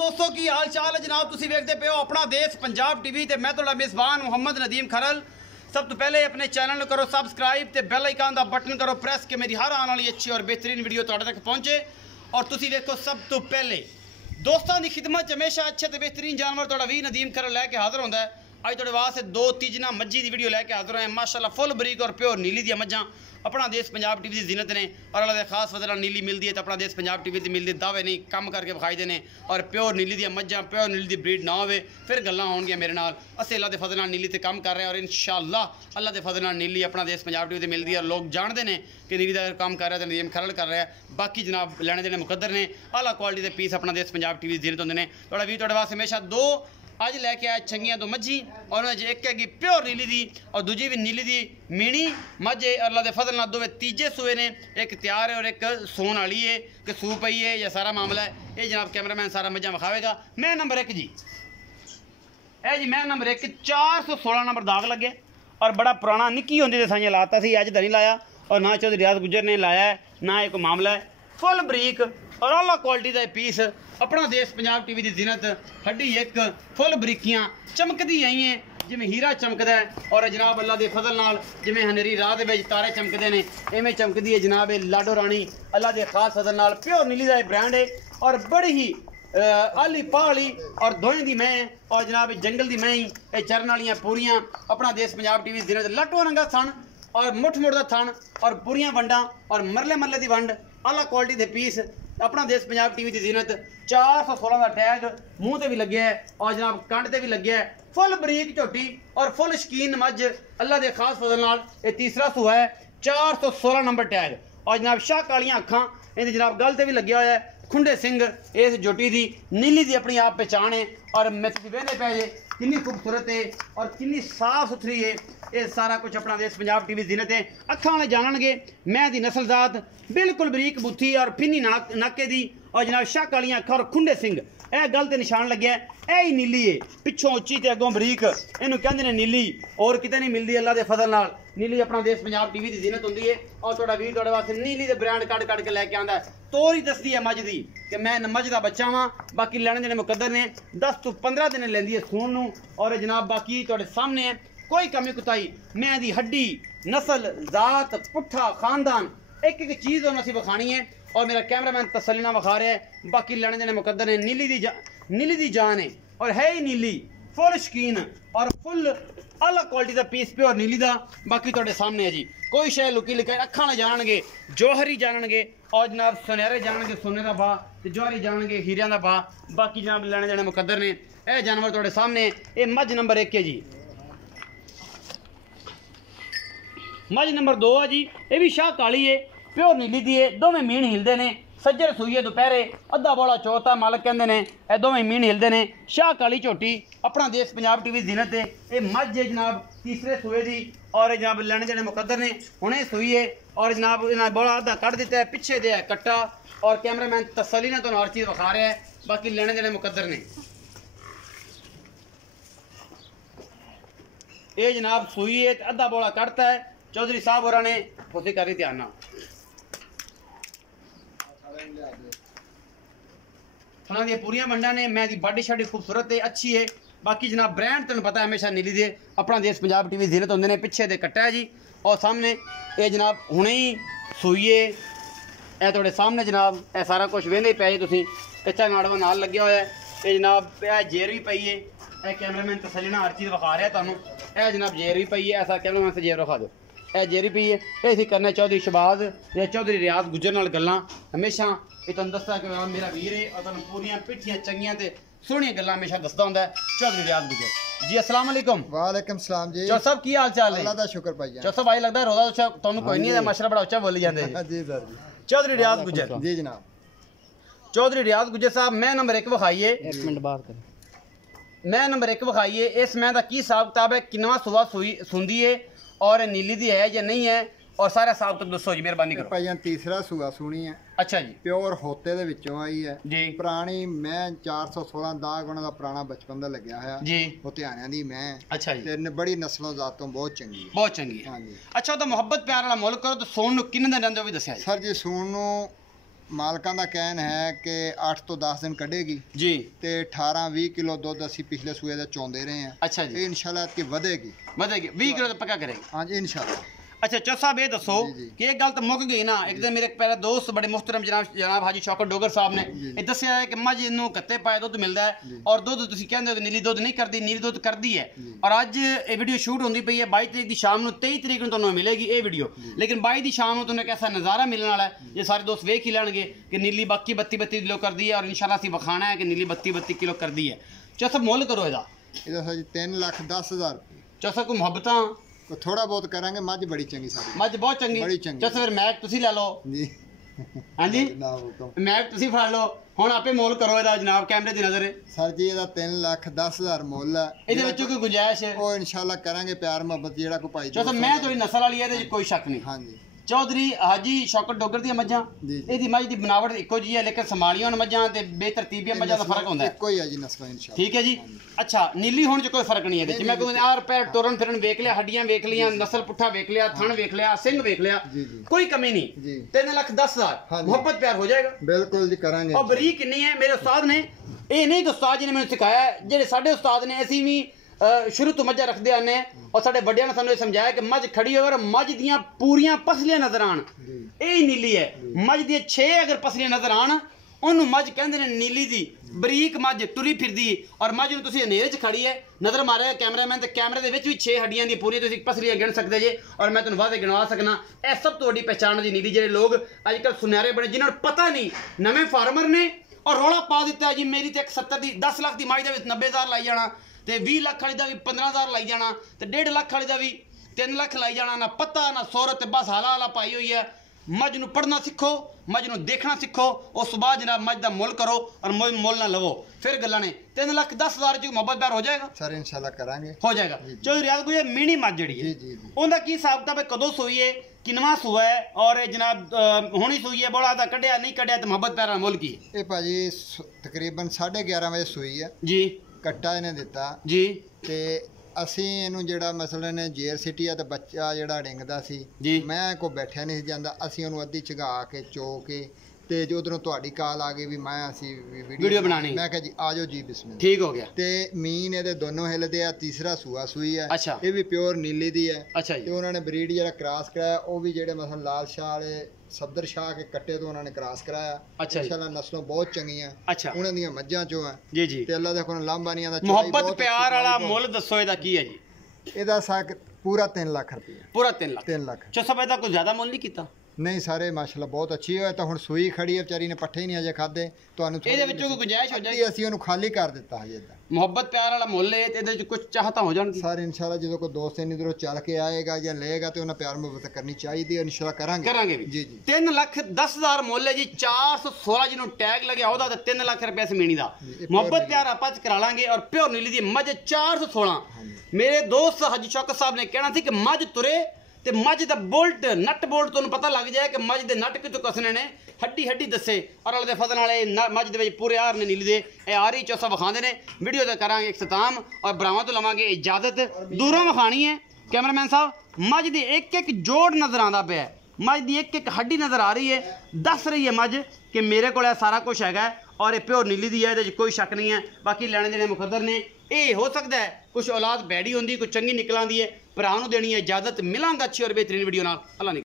दोस्तों की हाल चाल है जनाब। तुसी वेखदे पे हो अपना देश पंजाब टीवी ते मैं तुहाडा मेज़बान मुहम्मद नदीम खरल। सब तो पहले अपने चैनल करो सब्सक्राइब ते बेल आइकन दा बटन करो प्रेस कि मेरी हर आने वाली अच्छी और बेहतरीन वीडियो तुहाडे तक पहुंचे। और तुसी देखो सब तो पहले दोस्तों की खिदमत हमेशा अच्छे ते बेहतरीन जानवर तुहाडा वी नदीम खरल लैके हाजिर होंदा है। अज तुहाडे वास्ते दो तीजना मज्जी की वीडियो लैके हाजिर होए माशाअल्लाह फुल बरीक और प्योर नीली दी मज्जां अपना देश पंजाब टीवी की जीनत ने। और अल्लाह के खास फजल नीली मिलती है तो अपना देश पंजाब टीवी से मिलती दावे नहीं कम करके विखाई देने। और प्योर नीली दी मज्जां प्योर नीली दी ब्रीड ना होवे फिर गल्लां होणगियां मेरे नाल। असीं अल्लाह के फजल नीली ते कम कर रहे हैं और इंशाअल्लाह अल्लाह के फजल नीली अपना देश पंजाब टीवी से मिलती है। और लोग जानते हैं कि नीली का काम कर रहा है तो नदीम खरल कर रहा है। बाकी जनाब लैने देने मुकद्दर ने आला क्वालिटी के पीस अपना देश पंजाब टीवी जीनत होंगे ने। थोड़ा भी थोड़े वास्ते हमेशा दो अज लैके आए चंगियां तो मज्जी और एक हैगी प्योर नीली दी और दूजी भी नीली दी मीणी मझ है। अल्लाह के फजल नाल दोवे तीजे सूए ने एक तैयार है और एक सोन वाली है कि सू पई है या सारा मामला है। ये जनाब कैमरामैन सारा मज्जा विखावेगा। मैं नंबर एक जी ए जी मैं नंबर एक 416 नंबर दाग लगे और बड़ा पुराना निक्की होंदी ते साइयां लाता सी अज तो नहीं लाया और ना चौधरी रियाज गुजर ने लाया है ना एक मामला है। फुल बरीक और आला क्वालिटी का पीस अपना देश पंजाब टीवी की जीनत हड्डी एक फुल बरीकियां चमकदी आई हैं जिमें हीरा चमकदा है। और जनाब अल्लाह के फजल नाल जिमें हनेरी रात में तारे चमकते हैं इवें चमकदी है जनाब लाडो रानी अल्लाह के खास फजल नाल प्योर नीली का ब्रांड है और बड़ी ही आली पाली और दोएं दी मैं और जनाब जंगल दी मैं ही चरण वालियां पूरियां अपना देश पंजाब टीवी जीनत लट्टू रंगा थन और मुठ मुठ का थन और पूरियां वंडा और मरले मरले की वंड आला क्वालिटी के पीस अपना देश पंजाब टीवी की जीनत 416 का टैग मूँह से भी लगे है और जनाब कंड से भी लगे है। फुल बरीक झोटी और फुल शकीन मझ अल्लाह के खास फजल नाल ये तीसरा सूआ है 416 नंबर टैग और जनाब शाह कालियां अखां इहदी जनाब गल से भी लगे हुआ है। खुंडे सिंह इस झोटी की नीली की अपनी आप पहचान है और मैं वेहदे पै जे कितनी खूबसूरत है और कितनी साफ सुथरी है। ये सारा कुछ अपना देश पंजाब टीवी जीनत है। अखां वाले जानणगे मैं दी नस्लजात बिल्कुल बरीक बुथी और फिनी नाके दी और जनाब शाह कालियां अखां और खुंडे सिंह यह गल ते निशान लग्या है। ही नीली है पिछों उच्ची ते अगों बरीक इनू कहंदे ने नीली और किते नहीं मिलती अल्लाह के फजल नाल। नीली अपना देश पंजाब टीवी की जीनत होंदी है और थोड़ा वीर थोड़े वास्ते नीली के ब्रांड कट के लैके आंदा है। तोर ही दसदी है मझ दी कि मैं मझ का बच्चा वां। बाकी लैने देने मुकद्दर ने 10 तो 15 दिन लैंदी है सून नूं और जनाब बाकी थोड़े सामने है कोई कमी कुताई मैं दी हड्डी नस्ल जात पुट्ठा खानदान एक एक चीज़ उन्हें असीं विखानी है और मेरा कैमरामैन तसल्ली नाल विखा रहा है। बाकी लैने देने मुकद्दर ने नीली दी जान है और है ही नीली फुल शकीन और फुल अलग क्वालिटी का पीस प्योर नीली का। बाकी थोड़े सामने है जी कोई शय लुकी लिखाई अखां ना जानणगे जौहरी जानणगे और जनाब सुनहरे जानणगे सोने का भाव तो जौहरी जानणगे हीरियां का भाव। बाकी जनाब लैने देने मुकद्दर ने यह जानवर थोड़े सामने ये मझ नंबर 1 है जी। मझ नंबर 2 है जी ये भी शाह काली है प्योर नीली दी है। दोवें मीन हिलते हैं सज्जर सूईए दोपहरे अद्धा बोला चौथा मालक कहते हैं यह दोवें मीन हिलते हैं। शाह काली झोटी अपना देश पंजाब टीवी जीनत है। ये मझ है जनाब तीसरे सूए की और जनाब लैने देने मुकद्दर ने हुणे सूई है और जनाब इन्हें बोला अद्धा कट दिता है पिछे दे है कट्टा और कैमरामैन तसल्ली ने तो हर चीज़ विखा रहा है। बाकी लैने देने मुकद्दर ने ये जनाब सूई है अद्धा बोला कटता है। चौधरी साहब और ने खुशी करी ध्यान ना थोड़ा दी पूरियां वंडा ने मैं दी बाडी शाडी खूबसूरत है अच्छी है। बाकी जनाब ब्रांड तुहानूं पता है हमेशा नीली दे अपना देश पंजाब टीवी जीनत होंदे ने पिछे दे कट्टा है जी और सामने ये जनाब हुणे ही सूईए ए थोड़े सामने जनाब ए सारा कुछ वेंदे पे तुसीं कच्चा नाड़वा नाल लग्या होया है। ये जनाब ए जेर भी पई है ए कैमरामैन तसल्ली नाल हर चीज़ विखा रहा है तुहानूं। ए जनाब जेर भी पई है ऐसा कैमरामैन से जेर विखा दो ए जेरी पी है ये असीं करने चौधरी शहबाज या चौधरी रियाज गुजर नाल गल्लां हमेशा ये तुहानूं दस्सदा कि मेरा वीर है और तुहानूं पूरियां पिट्ठियां चंगियां ते सोहणियां गल्लां हमेशा दस्सदा हुंदा है चौधरी रियाज गुजर जी। अस्सलाम वालेकुम। वालेकुम सलाम जी। चौधरी साहब की हाल चाल है? अल्लाह दा शुक्र भाई जान। चौधरी साहब भाई लगदा रोज़ा अच्छा तुहानूं कोई नहीं है माशाल्लाह बड़ा उच्चा बोली जांदे जी सर जी। चौधरी रियाज गुजर जी जनाब। चौधरी रियाज गुजर साहब मैं नंबर 1 विखाइए एक मिनट बात करें मैं नंबर 1 विखाइए इस मैं दा की हिसाब किताब है किनवा सुबह सुंदी है और नीली दी है या नहीं है और सारा हिसाब तो दसो जी मेहरबानी करो। भाई जान तीसरा सूआ सुनी है अच्छा जी प्योर होते दे विचों आई है जी पुरानी मैं 416 दाग उन्हां दा पुराना बचपन दा लग्या होया जी लुधियाणियां दी मैं अच्छा जी ते बड़ी नस्लों जातों बहुत चंगी है बहुत चंगी है। हाँ जी अच्छा तो मुहब्बत प्यार वाला मुल्क करो तो सोन नु किन्ने दिन रहिंदे हो भी दस्या जी। सर जी सून नूं ਮਾਲਕਾਂ ਦਾ ਕਹਿਣ ਹੈ ਕਿ 8 ਤੋਂ 10 ਦਿਨ ਕੱਢੇਗੀ ਜੀ ਤੇ 18-20 ਕਿਲੋ ਦੁੱਧ ਅਸੀਂ ਪਿਛਲੇ ਸੂਏ ਦਾ ਚੋਂਦੇ ਰਹੇ ਹਾਂ। ਅੱਛਾ ਜੀ ਇਹ ਇਨਸ਼ਾਅੱਲਾ ਕਿ ਵਧੇਗੀ 20 ਕਿਲੋ ਤਾਂ ਪੱਕਾ ਕਰੇਗੀ। ਹਾਂਜੀ ਇਨਸ਼ਾਅੱਲਾ। अच्छा चौ साहब ये दसो जी, जी। कि एक गल तो मुक गई ना। एक दिन मेरे पहले दोस्त बड़े मुहतरम जनाब हाजी शौकत डोगर साहब ने ये दसिया है कि मझ नूं कत्ते पाए दुध मिलता है और दुध तुसीं कहंदे हो कि नीली दुध नहीं करती, नीली दुध करती है। और अज ये वीडियो शूट होंदी पई है 22 तरीक की शाम नूं, 23 तरीक नूं तुहानूं मिलेगी ये वीडियो, लेकिन 22 की शाम नूं तुहानूं एक ऐसा नज़ारा मिलने वाला है ये सारे दोस्त वेख ही लैणगे कि नीली बाकी 32 किलो करती है और इंशाल्लाह असीं विखाना है कि नीली 32 किलो करती है। चौ साहब मुल करो ਇਹਦਾ ਜੀ 3,10,000 ਰੁਪਏ। चौ साहब कोई मुहब्बतां ਥੋੜਾ ਬਹੁਤ ਕਰਾਂਗੇ। ਮੱਝ ਬੜੀ ਚੰਗੀ ਸਾਡੀ। मझ बहुत चंगी। बड़ी चंगी। चौ साहब फिर मैच तुसीं लै लो। ਜੀ हाँ जी ਨਾ ਹੁਕਮ। मैच तुसीं फड़ लो ਹੁਣ ਆਪੇ ਮੋਲ ਕਰੋ ਇਹਦਾ ਜਨਾਬ ਕੈਮਰੇ ਦੀ ਨਜ਼ਰ। ਸਰ ਜੀ ਇਹਦਾ 3,10,000 ਮੁੱਲ ਹੈ। ਇਹਦੇ ਵਿੱਚੋਂ ਕੋਈ ਗੁੰਜਾਇਸ਼ ਹੈ? ਉਹ ਇਨਸ਼ਾਅੱਲਾ ਕਰਾਂਗੇ ਪਿਆਰ ਮੁਹੱਬਤ ਜਿਹੜਾ ਕੋਈ ਭਾਈ ਚਲੋ ਮੈਂ ਤੁਹਾਡੀ ਨਸਲ ਵਾਲੀ ਹੈ ਇਹਦੇ 'ਚ ਕੋਈ ਸ਼ੱਕ ਨਹੀਂ। ਹਾਂਜੀ ਚੌਧਰੀ ਹਾਜੀ ਸ਼ੌਕਤ ਡੋਗਰ ਦੀਆਂ ਮੱਝਾਂ ਜੀ। ਇਹਦੀ ਮੱਝ ਦੀ ਬਣਾਵਟ ਇੱਕੋ ਜੀ ਹੈ ਲੇਕਿਨ ਸਮਾਲੀਆਂ ਮੱਝਾਂ ਤੇ ਬੇਤਰਤੀਬੀਆਂ ਮੱਝਾਂ ਦਾ ਫਰਕ ਹੁੰਦਾ ਹੈ। ਇੱਕੋ ਹੀ ਹੈ ਜੀ ਨਸਲਾਂ ਇਨਸ਼ਾਅੱਲਾ। ਠੀਕ ਹੈ ਜੀ। ਅੱਛਾ ਨੀਲੀ ਹੋਣ 'ਚ ਕੋਈ ਫਰਕ ਨਹੀਂ ਇਹਦੇ 'ਚ। ਮੈਂ ਕਹਿੰਦਾ ਆਰ ਪੈਰ ਟੁਰਨ ਫਿਰਨ ਵੇਖ ਲਿਆ, ਹੱਡੀਆਂ ਵੇਖ ਲੀਆਂ, ਨਸਲ ਪੁੱਠਾ ਵੇਖ ਲਿਆ, ਥਣ ਵੇਖ ਲਿਆ, ਸਿੰਘ ਵੇਖ ਲਿਆ, ਜੀ, ਜੀ। ਕੋਈ ਕਮੀ ਨਹੀਂ। ਜੀ 3,10,000 ਹਾਂਜੀ। ਮੁਹੱਬਤ ਪਿਆਰ ਹੋ ਜਾਏਗਾ। ਬਿਲਕੁਲ ਜੀ ਕਰਾਂਗੇ। और बरीक किन्नी है मेरे उस्ताद ने ये नहीं कि उस्ताद जी ने मैंने सिखाया है, जेडे साडे उस्ताद ने असीं भी शुरू तो मझां रखते आने और साडे बड़ियां ने सानू समझाया कि मझ खड़ी होवे और मझ दियां पूरियां पसलियां नजर आण यही नीली है। मझ दी 6 अगर पसलियां नजर आण ਉਹਨੂੰ ਮੱਝ ਕਹਿੰਦੇ ਨੇ ਨੀਲੀ ਦੀ। ਬਰੀਕ ਮੱਝ ਤੁਰੀ ਫਿਰਦੀ ਔਰ ਮੱਝ ਨੂੰ ਤੁਸੀਂ ਹਨੇਰੇ 'ਚ ਖੜੀ ਹੈ ਨਜ਼ਰ ਮਾਰਿਆ ਕੈਮਰਾਮੈਨ ਤੇ ਕੈਮਰੇ ਦੇ ਵਿੱਚ ਵੀ 6 ਹੱਡੀਆਂ ਦੀ ਪੂਰੀ ਤੁਸੀਂ ਪਸਲੀਆਂ ਗਿਣ ਸਕਦੇ ਜੇ ਔਰ ਮੈਂ ਤੁਹਾਨੂੰ ਵਾਅਦੇ ਗਿਣਵਾ ਸਕਣਾ ਇਹ ਸਭ ਤੋਂ ਵੱਡੀ ਪਹਿਚਾਣ ਦੀ ਨੀਲੀ। ਜਿਹੜੇ ਲੋਕ ਅੱਜ ਕੱਲ੍ਹ ਸੁਨਿਆਰੇ ਬਣੇ ਜਿਨ੍ਹਾਂ ਨੂੰ ਪਤਾ ਨਹੀਂ ਨਵੇਂ ਫਾਰਮਰ ਨੇ ਔਰ ਰੌਲਾ ਪਾ ਦਿੱਤਾ ਜੀ ਮੇਰੀ ਤੇ 70 ਦੀ 10 ਲੱਖ ਦੀ ਮੱਝ ਦੇ ਵਿੱਚ 90,000 ਲਾਈ ਜਾਣਾ ਤੇ 20 ਲੱਖ ਵਾਲੀ ਦਾ ਵੀ 15,000 ਲਾਈ ਜਾਣਾ ਤੇ 1.5 ਲੱਖ ਵਾਲੀ ਦਾ ਵੀ 3 ਲੱਖ ਲਾਈ ਜਾਣਾ। ਨਾ ਪਤਾ ਨਾ ਸੋਰਤ ਤੇ ਬਸ ਹਾਲਾ ਹਾਲਾ ਪਾਈ ਹੋਈ ਹੈ। ਮੱਝ ਨੂੰ ਪੜ੍ਹਨਾ ਸਿੱਖੋ, ਮੱਝ ਨੂੰ ਦੇਖਣਾ ਸਿੱਖੋ, ਉਸ ਤੋਂ ਬਾਅਦ ਜਨਾਬ ਮੱਝ ਦਾ ਮੁੱਲ ਕਰੋ ਔਰ ਮੁੱਲ ਨਾ ਲਵੋ ਫਿਰ ਗੱਲਾਂ ਨੇ। 3,10,000 ਚ ਮੁਹੱਬਤ ਪਿਆਰ ਹੋ ਜਾਏਗਾ। ਸਰ ਇਨਸ਼ਾਅੱਲਾ ਕਰਾਂਗੇ ਹੋ ਜਾਏਗਾ। ਚਲੋ ਰਿਆਦ ਕੋਈ ਮੀਣੀ ਮੱਝ ਜਿਹੜੀ ਹੈ ਜੀ ਉਹਦਾ ਕੀ ਹਿਸਾਬ ਕਿਤਾਬ ਹੈ, ਕਦੋਂ ਸੂਈ ਹੈ, ਕਿੰਨਵਾਂ ਸੂਆ ਹੈ ਔਰ ਜਨਾਬ ਹੁਣੀ ਸੂਈ ਹੈ, ਬੋਲਾ ਦਾ ਕੱਢਿਆ ਨਹੀਂ ਕੱਢਿਆ ਤੇ ਮੁਹੱਬਤ ਪਿਆਰ ਦਾ ਮੁੱਲ ਕੀ ਹੈ? ਇਹ ਭਾਜੀ ਤਕਰੀਬਨ 11:30 ਵਜੇ ਸੂਈ ਹੈ ਜੀ ਕੱਟਾ ਇਹਨੇ ਦਿੱਤਾ ਜੀ ਤੇ ਅਸੀਂ ਇਹਨੂੰ ਜਿਹੜਾ ਮਸਲੇ ਨੇ ਜੇਰ ਸਿਟੀ ਆ ਤੇ ਬੱਚਾ ਜਿਹੜਾ ਡਿੰਗਦਾ ਸੀ ਜੀ। ਮੈਂ ਕੋ ਬੈਠਿਆ ਨਹੀਂ ਸੀ ਜਾਂਦਾ। ਅਸੀਂ ਉਹਨੂੰ ਅੱਧੀ ਝਗਾ ਕੇ ਚੋ ਕੇ ਤੇ ਜੋ ਉਧਰੋਂ ਤੁਹਾਡੀ ਕਾਲ ਆ ਗਈ ਵੀ ਮੈਂ ਅਸੀਂ ਵੀਡੀਓ ਬਣਾਣੀ। ਮੈਂ ਕਿਹਾ ਜੀ ਆ ਜਾਓ ਜੀ ਬਿਸਮਿਲ੍ਲਾ। ਠੀਕ ਹੋ ਗਿਆ। ਤੇ ਮੀਨ ਇਹਦੇ ਦੋਨੋਂ ਹਿੱਲਦੇ ਆ। ਤੀਸਰਾ ਸੂਆ ਸੂਈ ਹੈ। ਅੱਛਾ। ਇਹ ਵੀ ਪਿਓਰ ਨੀਲੀ ਦੀ ਹੈ। ਅੱਛਾ ਜੀ। ਤੇ ਉਹਨਾਂ ਨੇ ਬਰੀਡ ਜਿਹੜਾ ਕ੍ਰਾਸ ਕਰਾਇਆ ਉਹ ਵੀ ਜਿਹੜੇ ਮਸਲ ਲਾਲ ਸ਼ਾਹ ਵਾਲੇ ਸਫਦਰ ਸ਼ਾਹ ਕੇ ਕੱਟੇ ਤੋਂ ਉਹਨਾਂ ਨੇ ਕ੍ਰਾਸ ਕਰਾਇਆ। ਅੱਛਾ ਜੀ। ਇਨਸ਼ਾਅੱਲਾ ਨਸਲੋਂ ਬਹੁਤ ਚੰਗੀਆਂ ਅੱਛਾ ਉਹਨਾਂ ਦੀਆਂ ਮੱਝਾਂ ਚੋਂ ਆ ਜੀ ਜੀ। ਤੇ ਅੱਲਾ ਦੇ ਕੋਲ ਲਾਂਬਾਨੀਆਂ ਦਾ ਮੁਹੱਬਤ ਪਿਆਰ ਵਾਲਾ ਮੁੱਲ ਦੱਸੋ ਇਹਦਾ ਕੀ ਹੈ ਜੀ? ਇਹਦਾ ਸਾਕ ਪੂਰਾ 3 ਲੱਖ ਰੁਪਏ। ਪੂਰਾ 3 ਲੱਖ। 3 ਲੱਖ ਚੋ ਸਭ ਇਹਦਾ ਕੋਈ ਜ਼ਿਆਦਾ ਮੁੱਲ ਨਹੀਂ ਕੀਤਾ? ਨਹੀਂ ਸਾਰੇ ਮਾਸ਼ਾਅੱਲਾ ਬਹੁਤ ਅੱਛੀ ਹੋਇਆ। ਤਾਂ ਹੁਣ ਸੂਈ ਖੜੀ ਹੈ ਵਿਚਾਰੀ ਨੇ ਪੱਠੇ ਹੀ ਨਹੀਂ ਅਜੇ ਖਾਦੇ। ਤੁਹਾਨੂੰ ਇਹਦੇ ਵਿੱਚੋਂ ਕੋਈ ਗੁੰਜਾਇਸ਼ ਹੋ ਜਾਏਗੀ? ਅਸੀਂ ਉਹਨੂੰ ਖਾਲੀ ਕਰ ਦਿੱਤਾ ਹਜੇ ਇਦਾਂ। ਮੁਹੱਬਤ ਪਿਆਰ ਵਾਲਾ ਮੁੱਲ ਹੈ ਤੇ ਇਹਦੇ ਵਿੱਚ ਕੁਝ ਚਾਹਤਾ ਹੋ ਜਾਣਗੀ? ਸਾਰੇ ਇਨਸ਼ਾਅੱਲਾ ਜਦੋਂ ਕੋਈ ਦੋਸਤ ਇਧਰੋਂ ਚੱਲ ਕੇ ਆਏਗਾ ਜਾਂ ਲਏਗਾ ਤੇ ਉਹਨਾਂ ਪਿਆਰ ਮੁਹੱਬਤ ਕਰਨੀ ਚਾਹੀਦੀ ਹੈ। ਇਨਸ਼ਾਅੱਲਾ ਕਰਾਂਗੇ ਵੀ। ਜੀ ਜੀ। 3,10,000 ਮੁੱਲ ਹੈ ਜੀ। 416 ਜਿਹਨੂੰ ਟੈਗ ਲੱਗਿਆ ਉਹਦਾ ਤੇ 3 ਲੱਖ ਰੁਪਏ ਸਮੀਣੀ ਦਾ। ਮੁਹੱਬਤ ਪਿਆਰ ਆਪਾਂ ਚ ਕਰਾ ਲਾਂਗੇ ਔਰ ਪਿਓਰ ਨੀਲੀ ਦੀ ਮੱਝ 416। ਮੇਰੇ ਦੋਸਤ ਹਾਜੀ ਸ਼ੌਕਤ ਸਾਹਿਬ ਨੇ ਕਹਿਣਾ ਸੀ ਕਿ ਮੱਝ ਤੁਰੇ ਤੇ ਮੱਝ ਦਾ ਬੋਲਟ ਨਟ ਬੋਲਟ ਤੁਹਾਨੂੰ ਪਤਾ ਲੱਗ ਜਾਏ ਕਿ ਮੱਝ ਦੇ ਨਟ ਕਿਤੋਂ ਕਸਨੇ ਨੇ ਹੱਡੀ ਦੱਸੇ ਔਰ ਅਲਦੇ ਫਜ਼ਲ ਵਾਲੇ ਮੱਝ ਦੇ ਵਿੱਚ ਪੂਰੇ ਆਰ ਨੇ ਨੀਲੀ ਦੇ ਇਹ ਆਰੀ ਚੌਸਾ ਵਿਖਾਉਂਦੇ ਨੇ। ਵੀਡੀਓ ਦਾ ਕਰਾਂਗੇ ਇਖਤਤਾਮ ਔਰ ਬਰਾਵਾਂ ਤੋਂ ਲਵਾਂਗੇ ਇਜਾਜ਼ਤ। ਦੂਰੋਂ ਵਿਖਾਣੀ ਹੈ ਕੈਮਰਾਮੈਨ ਸਾਹਿਬ। ਮੱਝ ਦੀ ਇੱਕ ਜੋੜ ਨਜ਼ਰ ਆਉਂਦਾ ਪਿਆ, ਮੱਝ ਦੀ ਇੱਕ ਹੱਡੀ ਨਜ਼ਰ ਆ ਰਹੀ ਹੈ। ਦੱਸ ਰਹੀ ਹੈ ਮੱਝ ਕਿ ਮੇਰੇ ਕੋਲ ਇਹ ਸਾਰਾ ਕੁਝ ਹੈਗਾ ਔਰ ਇਹ ਪਿਓਰ ਨੀਲੀ ਦੀ ਹੈ, ਇਹਦੇ 'ਚ ਕੋਈ ਸ਼ੱਕ ਨਹੀਂ ਹੈ। ਬਾਕੀ ਲੈਣੇ ਦੇਣੇ ਮੁਕੱਦਰ ਨੇ। ਇਹ ਹੋ ਸਕਦਾ ਹੈ ਕੁਝ ਔਲਾਦ ਬੈੜੀ ਹੁੰਦੀ, ਕੁਝ ਚੰਗੀ ਨਿਕਲ ਆਉਂਦੀ ਹੈ। ਭਰਾ ਨੂੰ ਦੇਣੀ ਹੈ ਇਜਾਜ਼ਤ। ਮਿਲਾਂਗਾ ਅੱਛੀ ਔਰ ਬਿਹਤਰੀਨ ਵੀਡੀਓ ਨਾਲ। ਅੱਲਾ